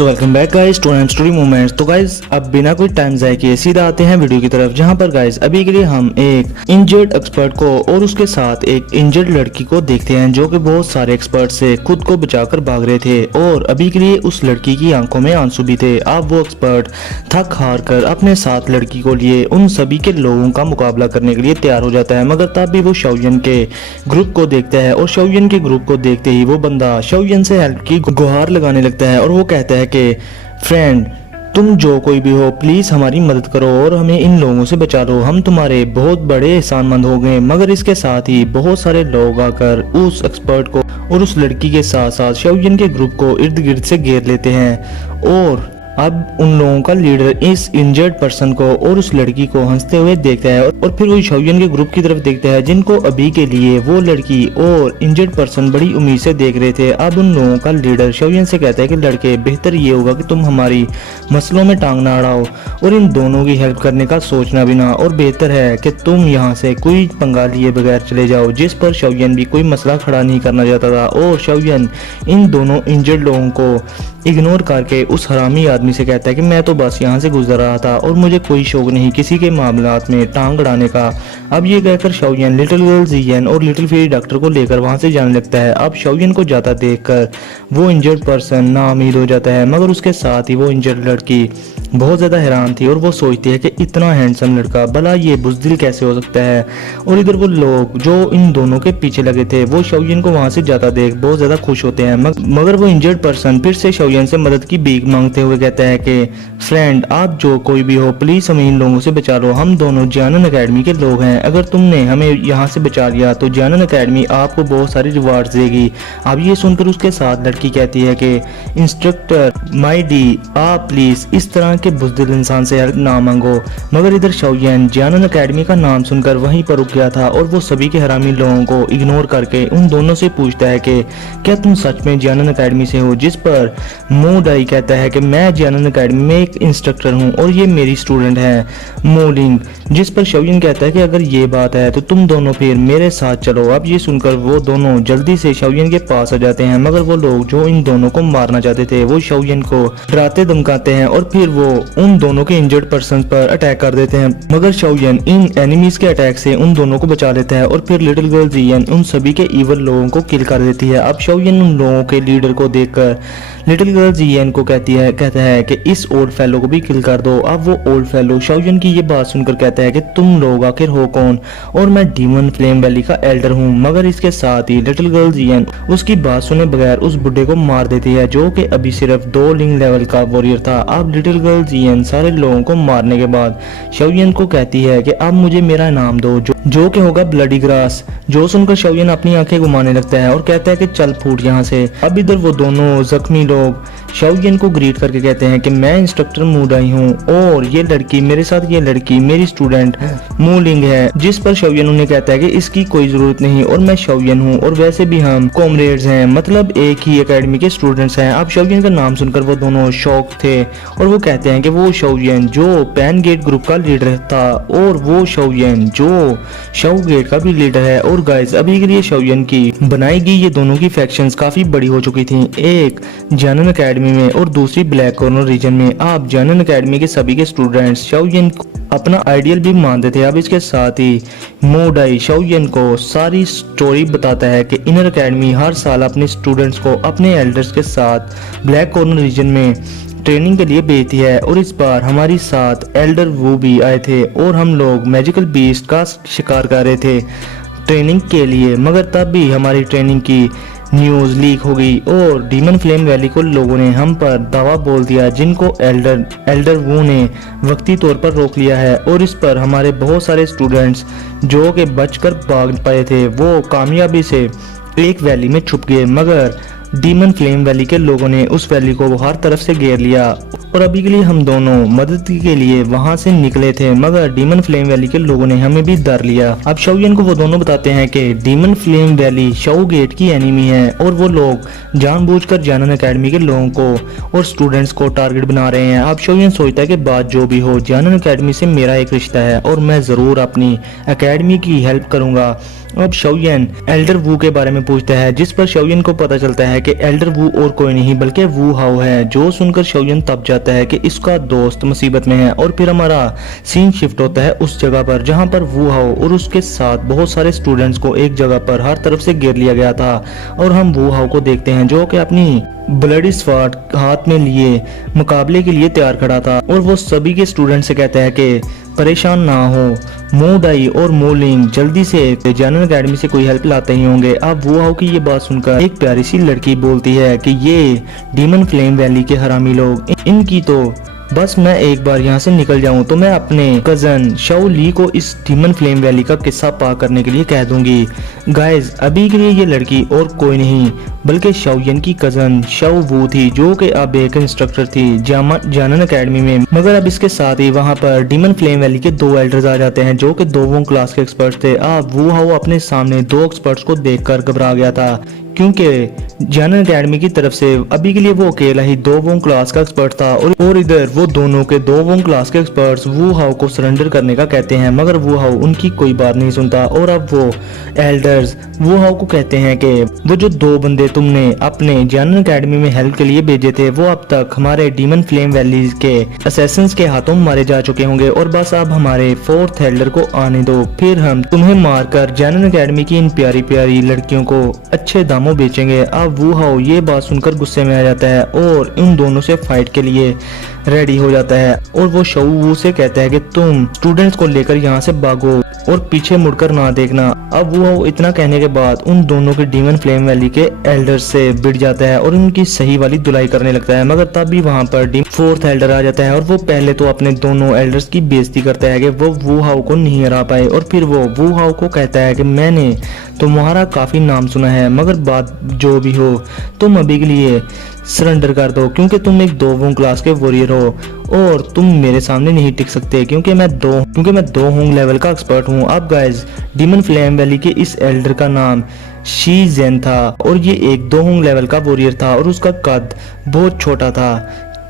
So welcome back guys to story moments. तो guys अब बिना कोई टाइम ज़ाया किए सीधा आते हैं वीडियो की तरफ, जहां पर गाइस अभी के लिए हम एक इंजर्ड एक्सपर्ट को और उसके साथ एक इंजर्ड लड़की को देखते हैं जो कि बहुत सारे एक्सपर्ट से खुद को बचाकर भाग रहे थे और अभी के लिए उस लड़की की आंखों में आंसू भी थे। अब वो एक्सपर्ट थक हार कर अपने साथ लड़की को लिए उन सभी के लोगों का मुकाबला करने के लिए तैयार हो जाता है, मगर तब भी वो शाओयन के ग्रुप को देखता है और शाओयन के ग्रुप को देखते ही वो बंदा शाओयन से हेल्प की गुहार लगाने लगता है और वो कहता है कि फ्रेंड, तुम जो कोई भी हो प्लीज हमारी मदद करो और हमें इन लोगों से बचा लो, हम तुम्हारे बहुत बड़े एहसानमंद हो गए। मगर इसके साथ ही बहुत सारे लोग आकर उस एक्सपर्ट को और उस लड़की के साथ साथ शाओयन के ग्रुप को इर्द गिर्द से घेर लेते हैं और अब उन लोगों का लीडर इस इंजर्ड पर्सन को और उस लड़की को हंसते हुए देखता है और फिर वो शाओयन के ग्रुप की तरफ देखता है जिनको अभी के लिए वो लड़की और इंजर्ड पर्सन बड़ी उम्मीद से देख रहे थे। अब उन लोगों का लीडर शाओयन से कहता है कि लड़के, बेहतर ये होगा कि तुम हमारी मसलों में टांग ना अड़ाओ और इन दोनों की हेल्प करने का सोचना भी ना, और बेहतर है कि तुम यहाँ से कोई पंगा लिए बगैर चले जाओ। जिस पर शाओयन भी कोई मसला खड़ा नहीं करना चाहता था और शाओयन इन दोनों इंजर्ड लोगों को इग्नोर करके उस हरामी आदमी से कहता है कि मैं तो बस यहाँ से गुजर रहा था और मुझे कोई शौक नहीं किसी के मामलात में टांग अड़ाने का। अब ये कहकर शाओयन लिटिल गर्ल जियन और लिटिल फेरी डॉक्टर को लेकर वहां से जाने लगता है। अब शाओयन को जाता देखकर वो इंजर्ड पर्सन नाउम्मीद हो जाता है, मगर उसके साथ ही वो इंजर्ड लड़की बहुत ज़्यादा हैरान थी और वो सोचती है कि इतना हैंडसम लड़का भला ये बुज़दिल कैसे हो सकता है। और इधर वो लोग जो इन दोनों के पीछे लगे थे वो शाओयन को वहां से जाता देख बहुत ज़्यादा खुश होते हैं, मगर वो इंजर्ड पर्सन फिर से शाओयन से मदद की भीख मांगते हुए कहता है कि फ्रेंड, आप जो कोई भी हो प्लीज़ हमें इन लोगों से बचा लो, हम दोनों जियानन अकेडमी के लोग हैं, अगर तुमने हमें यहाँ से बचा लिया तो जियानन अकेडमी आपको बहुत सारे रिवार्ड्स देगी। अब ये सुनकर उसके साथ लड़की कहती है कि इंस्ट्रक्टर माई डी, आप प्लीज़ इस तरह के बुज़दिल इंसान से हेल्प ना मांगो। मगर इधर शाओयन जियानन अकेडमी का नाम सुनकर वहीं पर रुक गया था और वो सभी के हरामी लोगों को इग्नोर करके उन दोनों से पूछता है कि क्या तुम सच में जियानन अकेडमी से हो। जिस पर मो डाई कहता है कि मैं जियानन अकेडमी में एक इंस्ट्रक्टर हूँ और ये मेरी स्टूडेंट है मोलिंग। जिस पर शाओयन कहता है कि अगर ये बात है तो तुम दोनों फिर मेरे साथ चलो। अब ये सुनकर वो दोनों जल्दी से शाओयन के पास आ जाते हैं, मगर वो लोग जो इन दोनों को मारना चाहते थे वो शाओयन को डराते धमकाते हैं और फिर वो उन दोनों के इंजर्ड पर्सन पर अटैक कर देते हैं, मगर शाओयन इन एनिमीज के अटैक से उन दोनों को बचा लेता है और फिर लिटिल गर्ल जियन उन सभी के इवल लोगों को किल कर देती है। अब शाओयन उन लोगों के लीडर को देखकर लिटिल गर्ल जियन को कहता है कि इस ओल्ड फेलो को भी किल कर दो। अब वो ओल्ड फेलो शाओयन की ये बात सुनकर कहता है कि तुम लोग आखिर हो कौन, और मैं डीमन फ्लेम वैली का एल्डर हूँ। मगर इसके साथ ही लिटिल गर्ल जियन उसकी बात सुने बगैर उस बुढ़े को मार देती है जो कि अभी सिर्फ 2 लिंग लेवल का वॉरियर था। अब लिटिल गर्ल जियन सारे लोगों को मारने के बाद शाओयन को कहती है कि अब मुझे मेरा इनाम दो जो कि होगा ब्लडी ग्रास। जो सुनकर शाओयन अपनी आंखें घुमाने लगता है और कहता है कि चल फूट यहाँ से। अब इधर वो दोनों जख्मी लोग शाओयन को ग्रीट करके कहते हैं कि मैं इंस्ट्रक्टर मूडाई हूँ और ये लड़की मेरे साथ ये लड़की मेरी स्टूडेंट मूलिंग है। जिस पर शाओयन उन्हें कहता है कि इसकी कोई जरूरत नहीं और मैं शाओयन हूँ और वैसे भी हम कॉमरेड्स हैं, मतलब एक ही एकेडमी के स्टूडेंट्स हैं। अब शाओयन का नाम सुनकर वो दोनों शॉक थे और वो कहते हैं कि वो शाओयन जो पैन गेट ग्रुप का लीडर था और वो शाओयन जो शाओ गेट का भी लीडर है। और गाइस अभी के लिए शाओयन की बनाई गई ये दोनों की फैक्शंस काफी बड़ी हो चुकी थी, एक जियानन अकेडमी में और दूसरी ब्लैक कॉर्नर रीजन में। आप जियानन अकेडमी के सभी के स्टूडेंट्स शाओयन को अपना आइडियल भी मानते थे। अब इसके साथ ही मो डाई शाओयन को सारी स्टोरी बताता है कि इनर अकेडमी हर साल अपने स्टूडेंट्स को अपने एल्डर्स के साथ ब्लैक कॉर्नर रीजन में ट्रेनिंग के लिए भेजती है और इस बार हमारी साथ एल्डर वो भी आए थे और हम लोग मैजिकल बीस्ट का शिकार कर रहे थे ट्रेनिंग के लिए, मगर तब भी हमारी ट्रेनिंग की न्यूज़ लीक हो गई और डीमन फ्लेम वैली को लोगों ने हम पर दावा बोल दिया जिनको एल्डर वो ने वक्ती तौर पर रोक लिया है। और इस पर हमारे बहुत सारे स्टूडेंट्स जो कि बचकर भाग पाए थे वो कामयाबी से एक वैली में छुप गए, मगर डीमन फ्लेम वैली के लोगों ने उस वैली को हर तरफ से घेर लिया और अभी के लिए हम दोनों मदद के लिए वहां से निकले थे, मगर डीमन फ्लेम वैली के लोगों ने हमें भी डर लिया। अब शाओयन को वो दोनों बताते हैं कि demon flame valley Shao gate की एनिमी है और वो लोग जानबूझकर जियानन अकेडमी के लोगों को और स्टूडेंट्स को टारगेट बना रहे हैं। अब शाओयन सोचता है कि बात जो भी हो जियानन अकेडमी से मेरा एक रिश्ता है और मैं जरूर अपनी अकेडमी की हेल्प करूंगा अब शाओयन एल्डर वू के बारे में पूछता है, जिस पर शाओयन को पता चलता है कि एल्डर वू और कोई नहीं बल्कि वू हाओ है। जो सुनकर शाओयन तब जाता है कि इसका दोस्त मुसीबत में है। और फिर हमारा सीन शिफ्ट होता है उस जगह पर जहां पर वू हाओ और उसके साथ बहुत सारे स्टूडेंट्स को एक जगह पर हर तरफ से घेर लिया गया था। और हम वू हाओ को देखते हैं जो कि अपनी ब्लडी स्वॉर्ड हाथ में लिए मुकाबले के लिए तैयार खड़ा था। और वो सभी के स्टूडेंट से कहता है कि परेशान ना हो, मो डाई और मो लिंग जल्दी से जैनन एकेडमी से कोई हेल्प लाते ही होंगे। अब वो हाओ की ये बात सुनकर एक प्यारी सी लड़की बोलती है कि ये डीमन फ्लेम वैली के हरामी लोग, इनकी तो बस मैं एक बार यहाँ से निकल जाऊं तो मैं अपने कजन शाओ ली को इस डीमन फ्लेम वैली का किस्सा पार करने के लिए कह दूंगी। गाइज अभी के लिए ये लड़की और कोई नहीं बल्कि शाओयन की कजन शाओ वू थी, जो कि अब एक इंस्ट्रक्टर थी जानन एकेडमी में। मगर अब इसके साथ ही वहाँ पर डीमन फ्लेम वैली के 2 एल्डर्स आ जाते हैं जो कि 2 क्लास के एक्सपर्ट थे। अब वू हाओ अपने सामने 2 एक्सपर्ट्स को देखकर घबरा गया था, क्योंकि जानन एकेडमी की तरफ से अभी के लिए वो अकेला ही 2 क्लास का एक्सपर्ट था। और इधर वो दोनों के 2 क्लास के एक्सपर्ट्स वू हाओ को सरेंडर करने का कहते हैं, मगर वू हाओ उनकी कोई बात नहीं सुनता। और अब वो एल्डर्स वू हाओ को कहते हैं कि वो जो 2 बंदे तुमने अपने जानन एकेडमी में हेल्प के लिए भेजे थे वो अब तक हमारे डीमन फ्लेम वैली के असैसिन्स के हाथों मारे जा चुके होंगे। और बस अब हमारे 4th एल्डर को आने दो, फिर हम तुम्हें मारकर जानन एकेडमी की इन प्यारी प्यारी लड़कियों को अच्छे दामों बेचेंगे। अब वू हाओ ये बात सुनकर गुस्से में आ जाता है और इन दोनों से फाइट के लिए रेडी हो जाता है। और वो शाओ वू से कहता है कि तुम स्टूडेंट्स को लेकर यहाँ से भागो और पीछे मुड़कर ना देखना। अब वो इतना कहने के बाद उन दोनों के डीमन फ्लेम वैली के एल्डर्स से भिड़ जाता है और उनकी सही वाली धुलाई करने लगता है। मगर तब भी वहाँ पर 4th एल्डर आ जाता है और वो पहले तो अपने दोनों एल्डर्स की बेइज्जती करता है कि वो वू हाओ को नहीं हरा पाए। और फिर वो वू हाओ को कहता है कि मैंने तुम्हारा काफी नाम सुना है, मगर बात जो भी हो तुम अभी के लिए सरेंडर कर दो, क्योंकि तुम एक 2 क्लास के वॉरियर हो और तुम मेरे सामने नहीं टिक सकते, क्योंकि मैं 2 होंग लेवल का एक्सपर्ट हूँ। अब गाइज डीमन फ्लेम वैली के इस एल्डर का नाम शी जेन था और ये एक 2 होंग लेवल का वॉरियर था और उसका कद बहुत छोटा था,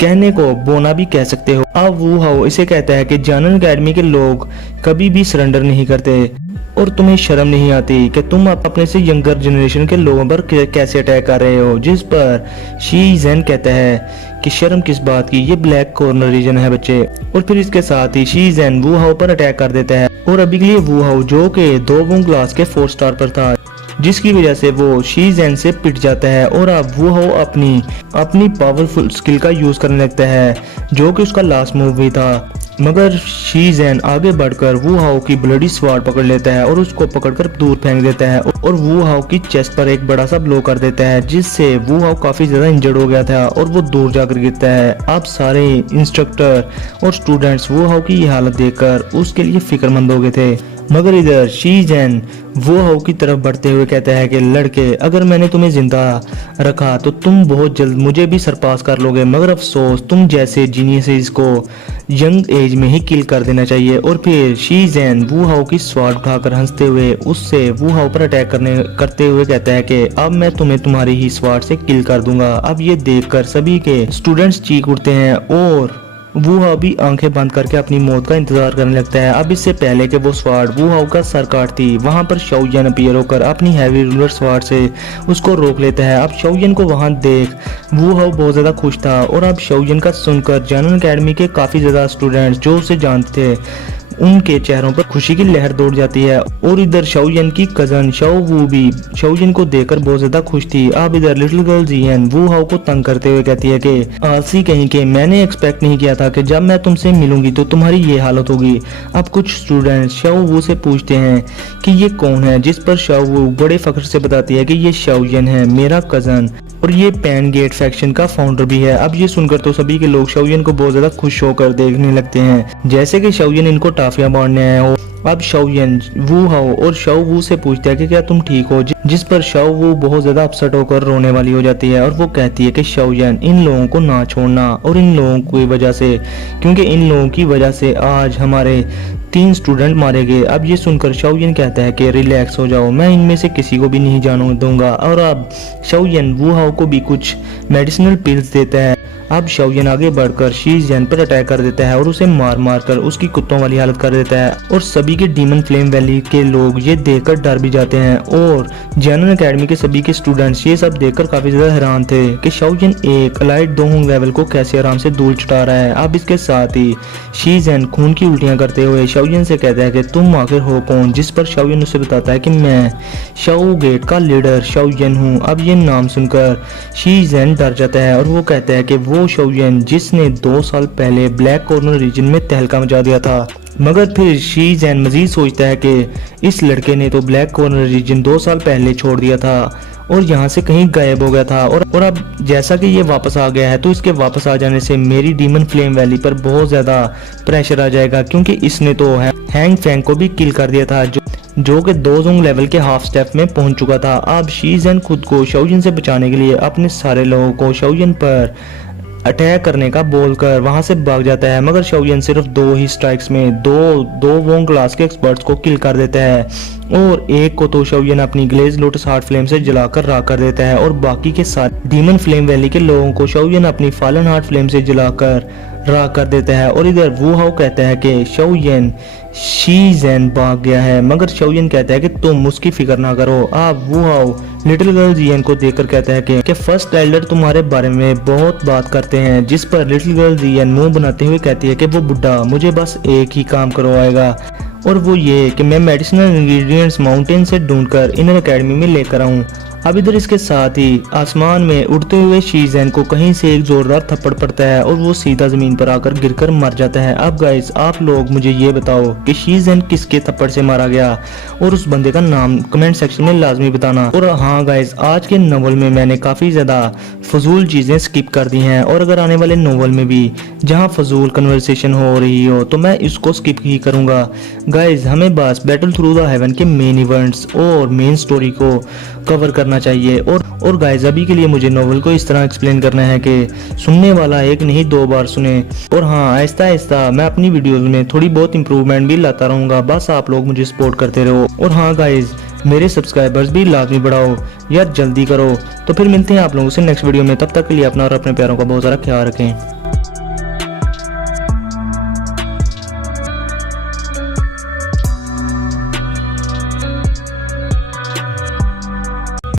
कहने को बोना भी कह सकते हो। अब वू हाओ इसे कहता है कि जानन एकेडमी के लोग कभी भी सरेंडर नहीं करते और तुम्हें शर्म नहीं आती कि तुम अपने से यंगर जनरेशन के लोगों पर कैसे अटैक कर रहे हो। जिस पर शी जेन कहता है कि शर्म किस बात की, ये ब्लैक कॉर्नर रीजन है बच्चे। और फिर इसके साथ ही शी जेन वू हाओ पर अटैक कर देता है और अभी के लिए वू हाओ जो कि 2 क्लास के 4 स्टार पर था, जिसकी वजह से वो शी जेन से पिट जाता है। और अब वो हाओ अपनी पावरफुल स्किल का यूज करने लगता है जो कि उसका लास्ट मूव भी था। मगर शी जेन आगे बढ़कर वू हाओ की ब्लडी स्वॉर्ड पकड़ लेता है और उसको पकड़कर दूर फेंक देता है और वू हाओ की चेस्ट पर एक बड़ा सा ब्लो कर देता है, जिससे वू हाओ काफी ज्यादा इंजर्ड हो गया था और वो दूर जाकर गिरता है। अब सारे इंस्ट्रक्टर और स्टूडेंट्स वू हाओ की ये हालत देखकर उसके लिए फिक्रमंद हो गए थे। मगर इधर शी जेन वो हाओ की तरफ बढ़ते हुए कहता है कि लड़के, अगर मैंने तुम्हें जिंदा रखा तो तुम बहुत जल्द मुझे भी सरपास कर लोगे, मगर अफसोस तुम जैसे जीनियसेस को यंग एज में ही किल कर देना चाहिए। और फिर शी जेन वू हाओ की स्वॉर्ड उठाकर हंसते हुए उससे वू हाओ पर अटैक करते हुए कहता है कि अब मैं तुम्हें तुम्हारी ही स्वॉर्ड से किल कर दूंगा। अब ये देखकर सभी के स्टूडेंट्स चीख उठते हैं और वू हाओ भी आंखें बंद करके अपनी मौत का इंतजार करने लगता है। अब इससे पहले कि वो स्वॉर्ड वू हाओ का सर काटती, वहां पर शाओयन अपीयर होकर अपनी हैवी रूलर स्वॉर्ड से उसको रोक लेता है। अब शाओयन को वहां देख वू हाओ बहुत ज्यादा खुश था और अब शाओयन का सुनकर जानन एकेडमी के काफी ज्यादा स्टूडेंट्स जो उसे जानते थे उनके चेहरों पर खुशी की लहर दौड़ जाती है। और इधर शाओयन की कजन शाओ वू भी शाओयन को देखकर बहुत ज्यादा खुश थी। अब इधर लिटिल गर्ल जियन वू हाओ को तंग करते हुए कहती है कि आलसी कहीं के, मैंने एक्सपेक्ट नहीं किया था कि जब मैं तुमसे मिलूंगी तो तुम्हारी ये हालत होगी। अब कुछ स्टूडेंट्स शाओ वू से पूछते हैं कि ये कौन है, जिस पर शाओ वू बड़े फख्र से बताती है कि ये शाओयन है, मेरा कजन, और ये पैन गेट फैक्शन का फाउंडर भी है। अब ये सुनकर तो सभी के लोग शाओयन को बहुत ज्यादा खुश होकर देखने लगते हैं, जैसे कि शाओयन इनको टाफियां बांटने आया हो। अब शाओयन वू हाओ और शाओ वू से पूछता है कि क्या तुम ठीक हो, जिस पर शाओ वू बहुत ज्यादा अपसेट होकर रोने वाली हो जाती है और वो कहती है कि शाओयन इन लोगों को ना छोड़ना, और इन लोगों की वजह से, क्योंकि इन लोगों की वजह से आज हमारे 3 स्टूडेंट मारे गए। अब ये सुनकर शाओयन कहता है कि रिलैक्स हो जाओ, मैं इनमें से किसी को भी नहीं जाने दूंगा। और अब शाओयन वू हाओ को भी कुछ मेडिसिनल पिल्स देता है। अब शाओयन आगे बढ़कर शी जेन पर अटैक कर देता है और उसे मार मार कर उसकी कुत्तों वाली हालत कर देता है और सभी के डीमन फ्लेम वैली के लोग ये देखकर डर भी जाते हैं और जैनन एकेडमी के सभी के स्टूडेंट्स ये सब देखकर काफी ज्यादा हैरान थे कि शाओयन एक अलाइट दोहोंग लेवल को कैसे आराम से धूल चटा रहा है। अब इसके साथ ही शी जेन खून की उल्टियां करते हुए शाओयन से कहता है कि तुम आखिर हो कौन, जिस पर शाओयन उसे बताता है कि मैं शाओ गेट का लीडर शाओयन हूँ। अब ये नाम सुनकर शी जेन डर जाता है और वो कहता है कि वो शाओयन जिसने 2 साल पहले ब्लैक कॉर्नर रीजन में तहलका मचा दिया था। मगर फिर शी जेन मजीद सोचता है कि इस लड़के ने तो ब्लैक कॉर्नर रीजन 2 साल पहले छोड़ दिया था और यहाँ से कहीं गायब हो गया था और अब जैसा कि ये वापस आ गया है तो इसके वापस आ जाने से मेरी डीमन फ्लेम वैली पर बहुत ज़्यादा प्रेशर आ जाएगा, क्योंकि इसने तो हैंग फैंग को भी किल कर दिया था जो कि 2 जोंग लेवल के हाफ स्टेप में पहुंच चुका था। अब शी जेन खुद को शाओयन से बचाने के लिए अपने सारे लोगों को शाओयन पर अटैक करने का बोलकर वहां से भाग जाता है, मगर शाओयन सिर्फ 2 ही स्ट्राइक्स में दो वोंग क्लास के एक्सपर्ट्स को किल कर देता है और एक को तो शाओयन अपनी ग्लेज लोटस हार्ट फ्लेम से जलाकर राख कर देता है और बाकी के साथ डीमन फ्लेम वैली के लोगों को शाओयन अपनी फॉलन हार्ट फ्लेम से जलाकर राख कर देता है। और इधर वू हाओ कहता है कि शाओयन शी जेन भाग गया है, मगर शाओयन कहता है कि तुम उसकी फिक्र ना करो। अब वू हाओ लिटिल गर्ल जियन को देखकर कहता है कि फर्स्ट एल्डर तुम्हारे बारे में बहुत बात करते हैं, जिस पर लिटिल गर्ल जियन मुंह बनाते हुए कहती है कि वो बुड्ढा मुझे बस एक ही काम करवाएगा और वो ये कि मैं मेडिसिनल इंग्रेडिएंट्स माउंटेन से ढूंढकर इनर एकेडमी में लेकर आऊं। अब इधर इसके साथ ही आसमान में उड़ते हुए शी जेन को कहीं से एक जोरदार थप्पड़ पड़ता है और वो सीधा जमीन पर आकर गिरकर मर जाता है। अब गाइस आप लोग मुझे ये बताओ कि शी जेन किसके थप्पड़ से मारा गया और उस बंदे का नाम कमेंट सेक्शन में लाजमी बताना। और हाँ गाइस, आज के नोवेल में मैंने काफी ज्यादा फजूल चीजें स्किप कर दी हैं और अगर आने वाले नोवेल में भी जहाँ फजूल कन्वर्सेशन हो रही हो तो मैं इसको स्किप ही करूंगा। गाइस हमें बस बैटल थ्रू द हेवन के मेन इवेंट्स और मेन स्टोरी को कवर करना चाहिए। और गाइस अभी के लिए मुझे नोवेल को इस तरह एक्सप्लेन करना है कि सुनने वाला एक नहीं 2 बार सुने। और हाँ, आहिस्ता आहिस्ता मैं अपनी वीडियोस में थोड़ी बहुत इंप्रूवमेंट भी लाता रहूंगा, बस आप लोग मुझे सपोर्ट करते रहो। और हाँ गाइस, मेरे सब्सक्राइबर्स भी लाजमी बढ़ाओ यार, जल्दी करो। तो फिर मिलते हैं आप लोगों से नेक्स्ट वीडियो में, तब तक के लिए अपना और अपने प्यारों का बहुत सारा ख्याल रखें।